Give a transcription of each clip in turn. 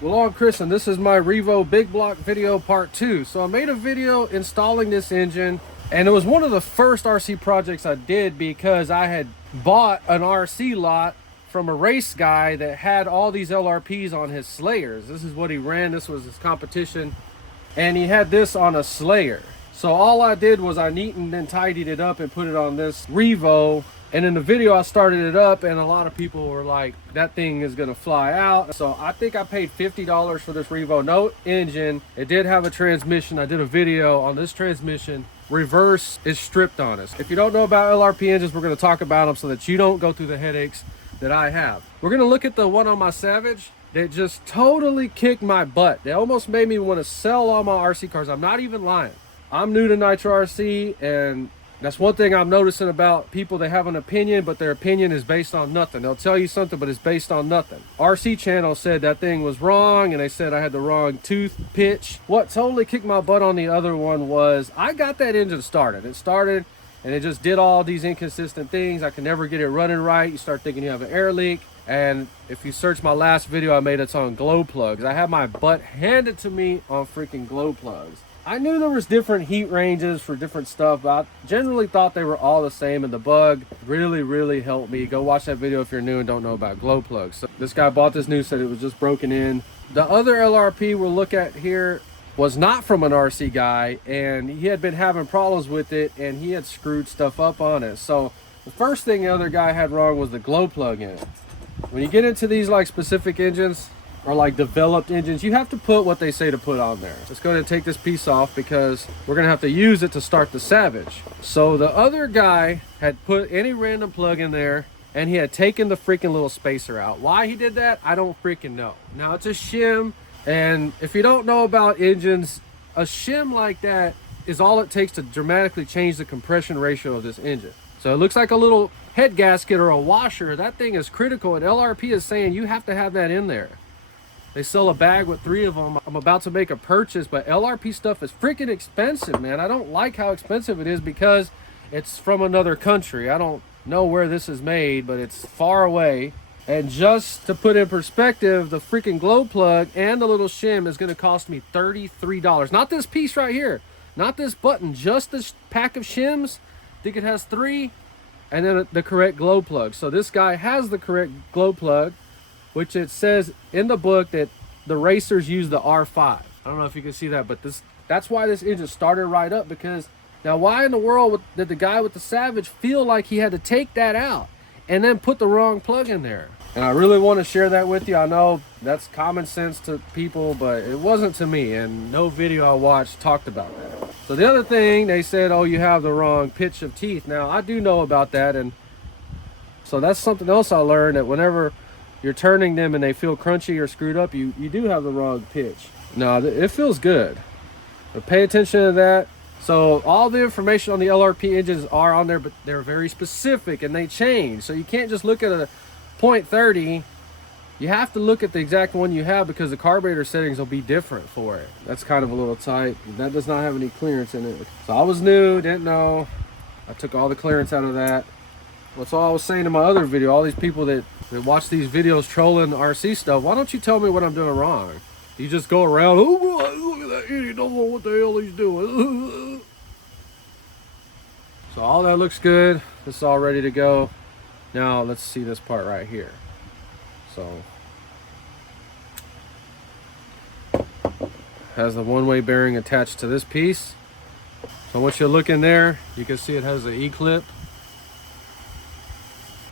Well, I'm Chris, and this is my Revo Big Block video part 2. So I made a video installing this engine, and it was one of the first RC projects I did because I had bought an RC lot from a race guy that had all these LRPs on his Slayers. This is what he ran, this was his competition, and he had this on a Slayer. So all I did was I neatened and tidied it up and put it on this Revo. And in the video I started it up, and a lot of people were like, that thing is gonna fly out. So I think I paid $50 for this Revo. No engine, it did have a transmission. I did a video on this transmission. Reverse is stripped on us. If you don't know about LRP engines, we're gonna talk about them so that you don't go through the headaches that I have. We're gonna look at the one on my Savage that just totally kicked my butt. They almost made me want to sell all my RC cars. I'm not even lying. I'm new to NITRO RC, and that's one thing I'm noticing about people. They have an opinion, but their opinion is based on nothing. They'll tell you something, but it's based on nothing. RC channel said that thing was wrong, and they said I had the wrong tooth pitch. What totally kicked my butt on the other one was I got that engine started. It started, and it just did all these inconsistent things. I could never get it running right. You start thinking you have an air leak. And if you search my last video I made, it's on glow plugs. I had my butt handed to me on freaking glow plugs. I knew there was different heat ranges for different stuff, but I generally thought they were all the same, and the bug really helped me. Go watch that video if you're new and don't know about glow plugs. So this guy bought this new, said it was just broken in. The other LRP we'll look at here was not from an RC guy, and he had been having problems with it, and he had screwed stuff up on it. So the first thing the other guy had wrong was the glow plug in it. When you get into these like specific engines, or like developed engines, you have to put what they say to put on there. Let's go ahead and take this piece off because we're gonna have to use it to start the Savage. So the other guy had put any random plug in there, and he had taken the freaking little spacer out. Why he did that, I don't freaking know. Now it's a shim, and if you don't know about engines, a shim like that is all it takes to dramatically change the compression ratio of this engine. So it looks like a little head gasket or a washer. That thing is critical, and LRP is saying you have to have that in there. They sell a bag with 3 of them. I'm about to make a purchase, but LRP stuff is freaking expensive, man. I don't like how expensive it is because it's from another country. I don't know where this is made, but it's far away. And just to put in perspective, the freaking glow plug and the little shim is going to cost me $33. Not this piece right here, not this button, just this pack of shims. I think it has 3, and then the correct glow plug. So this guy has the correct glow plug, which it says in the book that the racers use the R5. I don't know if you can see that, but that's why this engine started right up. Because now why in the world did the guy with the Savage feel like he had to take that out and then put the wrong plug in there? And I really want to share that with you. I know that's common sense to people, but it wasn't to me, and no video I watched talked about that. So the other thing, they said, oh, you have the wrong pitch of teeth. Now I do know about that, and so that's something else I learned, that whenever you're turning them and they feel crunchy or screwed up, you do have the wrong pitch. No, it feels good, but pay attention to that. So all the information on the LRP engines are on there, but they're very specific and they change. So you can't just look at a .30. You have to look at the exact one you have, because the carburetor settings will be different for it. That's kind of a little tight. That does not have any clearance in it. So I was new, didn't know. I took all the clearance out of that. That's all I was saying in my other video. All these people that watch these videos trolling RC stuff, why don't you tell me what I'm doing wrong? You just go around, oh, look at that idiot, don't know what the hell he's doing. So all that looks good. This is all ready to go. Now let's see this part right here. So has the one-way bearing attached to this piece. So once you look in there, you can see it has an E-clip.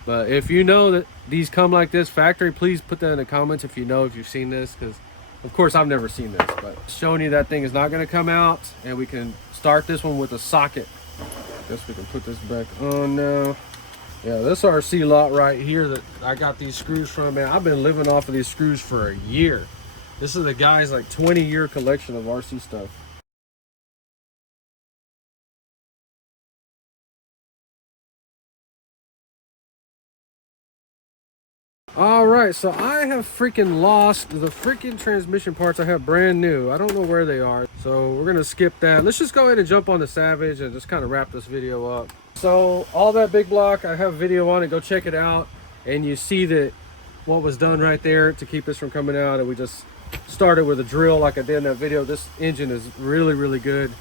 But if you know that these come like this factory, please put that in the comments if you know, if you've seen this, because of course I've never seen this, but showing you that thing is not going to come out. And we can start this one with a socket. I guess we can put this back on now. Yeah, this RC lot right here that I got these screws from, man, I've been living off of these screws for a year. This is the guy's like 20-year collection of RC stuff. All right, so I have freaking lost the freaking transmission parts I have brand new. I don't know where they are, so we're gonna skip that. Let's just go ahead and jump on the Savage and just kind of wrap this video up. So all that big block, I have video on it. Go check it out, and you see that what was done right there to keep this from coming out, and we just start it with a drill like I did in that video. This engine is really, really good.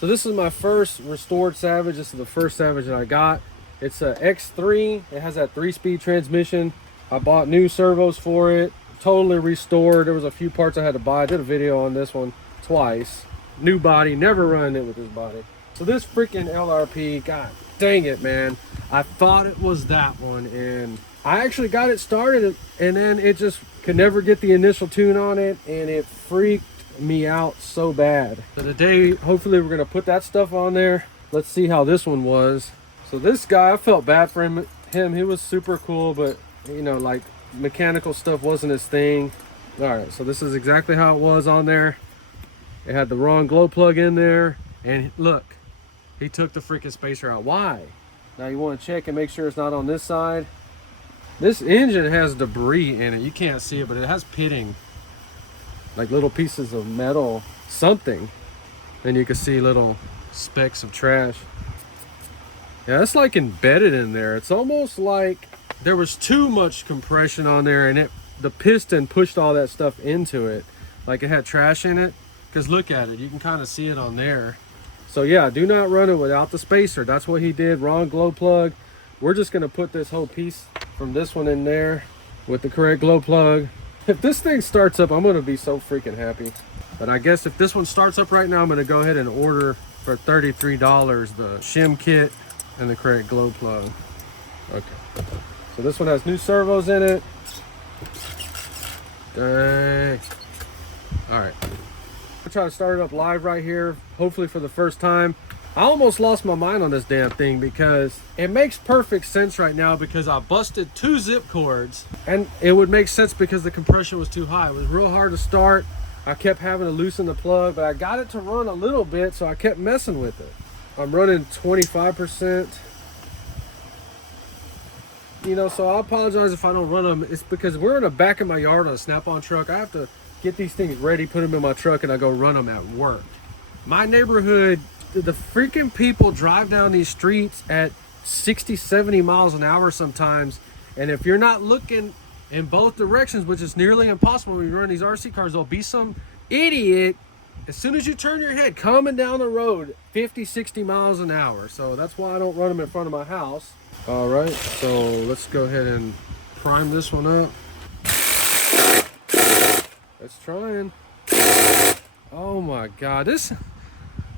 So this is my first restored Savage. This is the first Savage that I got. It's a X3. It has that 3-speed transmission. I bought new servos for it, totally restored. There was a few parts I had to buy. I did a video on this one twice. New body, never run it with this body. So this freaking LRP, god dang it, man. I thought it was that one, and I actually got it started, and then it just could never get the initial tune on it, and it freaked me out so bad. So today, hopefully we're gonna put that stuff on there. Let's see how this one was. So this guy, I felt bad for him. He was super cool, but you know, like mechanical stuff wasn't his thing. All right, so this is exactly how it was on there. It had the wrong glow plug in there, and look, he took the freaking spacer out. Why? Now you want to check and make sure it's not on this side. This engine has debris in it. You can't see it, but it has pitting, like little pieces of metal, something. And you can see little specks of trash. Yeah, it's like embedded in there. It's almost like there was too much compression on there, and the piston pushed all that stuff into it, like it had trash in it. Because look at it, you can kind of see it on there. So yeah, do not run it without the spacer. That's what he did. Wrong glow plug. We're just going to put this whole piece from this one in there with the correct glow plug. If this thing starts up, I'm going to be so freaking happy. But I guess if this one starts up right now, I'm going to go ahead and order for $33 the shim kit and the correct glow plug. Okay. So this one has new servos in it. Dang. All right. I'll try to start it up live right here, hopefully for the first time. I almost lost my mind on this damn thing because it makes perfect sense right now because I busted 2 zip cords, and it would make sense because the compression was too high. It was real hard to start. I kept having to loosen the plug, but I got it to run a little bit, so I kept messing with it. I'm running 25%. You know, so I apologize if I don't run them. It's because we're in the back of my yard on a Snap-on truck. I have to get these things ready, put them in my truck, and I go run them at work. My neighborhood, the freaking people drive down these streets at 60, 70 miles an hour sometimes. And if you're not looking in both directions, which is nearly impossible when you run these RC cars, there'll be some idiot, as soon as you turn your head, coming down the road 50, 60 miles an hour. So that's why I don't run them in front of my house. All right, so let's go ahead and prime this one up. It's trying. Oh my God,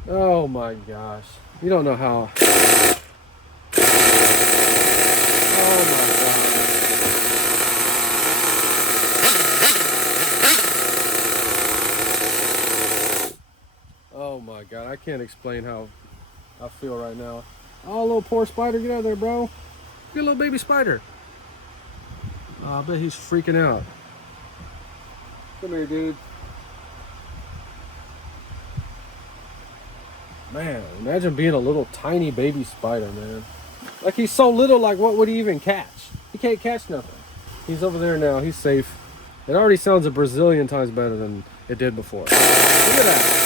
oh my gosh. You don't know how. Oh my God. Oh my God, I can't explain how I feel right now. Oh, little poor spider, get out of there, bro. Get a little baby spider. Oh, I bet he's freaking out. Come here, dude. Man, imagine being a little tiny baby spider, man. Like, he's so little, like, what would he even catch? He can't catch nothing. He's over there now. He's safe. It already sounds a Brazilian times better than it did before. Look at that.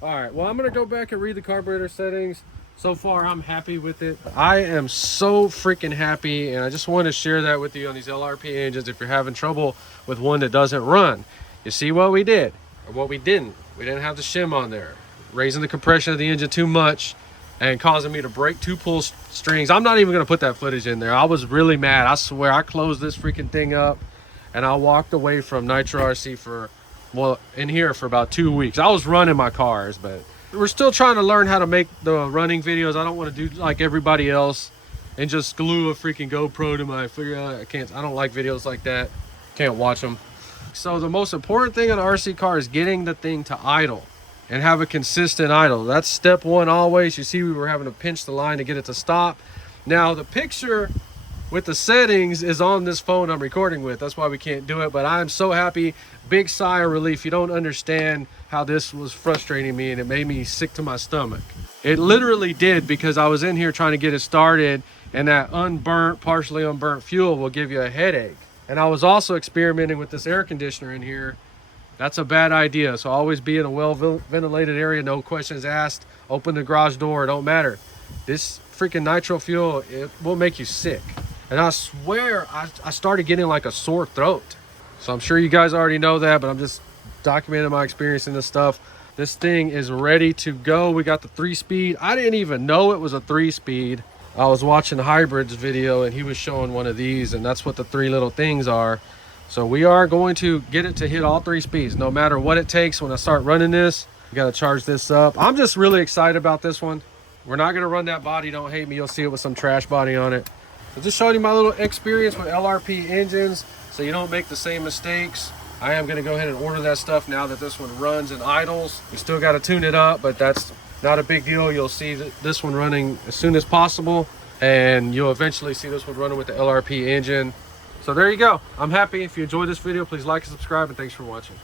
Alright, well, I'm going to go back and read the carburetor settings. So far, I'm happy with it. I am so freaking happy, and I just want to share that with you on these LRP engines if you're having trouble with one that doesn't run. You see what we did, or what we didn't. We didn't have the shim on there, raising the compression of the engine too much and causing me to break 2 pull strings. I'm not even going to put that footage in there. I was really mad. I swear, I closed this freaking thing up, and I walked away from NITRO RC for, well, in here for about 2 weeks. I was running my cars, but we're still trying to learn how to make the running videos. I don't want to do like everybody else and just glue a freaking GoPro to my figure. I don't like videos like that. Can't watch them. So the most important thing on an RC car is getting the thing to idle and have a consistent idle. That's step one always. You see, we were having to pinch the line to get it to stop. Now the picture with the settings is on this phone I'm recording with. That's why we can't do it, but I'm so happy. Big sigh of relief. You don't understand how this was frustrating me, and it made me sick to my stomach. It literally did, because I was in here trying to get it started, and that unburnt, partially unburnt fuel will give you a headache. And I was also experimenting with this air conditioner in here. That's a bad idea. So always be in a well ventilated area, no questions asked. Open the garage door, it don't matter. This freaking nitro fuel, it will make you sick. And I swear I started getting like a sore throat. So I'm sure you guys already know that, but I'm just documenting my experience in this stuff. This thing is ready to go. We got the 3-speed. I didn't even know it was a 3-speed. I was watching Hybrid's video and he was showing one of these, and that's what the 3 little things are. So we are going to get it to hit all 3 speeds, no matter what it takes. When I start running this, you got to charge this up. I'm just really excited about this one. We're not going to run that body. Don't hate me. You'll see it with some trash body on it. So just showing you my little experience with LRP engines so you don't make the same mistakes. I am going to go ahead and order that stuff now that this one runs and idles. We still got to tune it up, but that's not a big deal. You'll see this one running as soon as possible, and you'll eventually see this one running with the LRP engine. So there you go. I'm happy. If you enjoyed this video, please like and subscribe, and thanks for watching.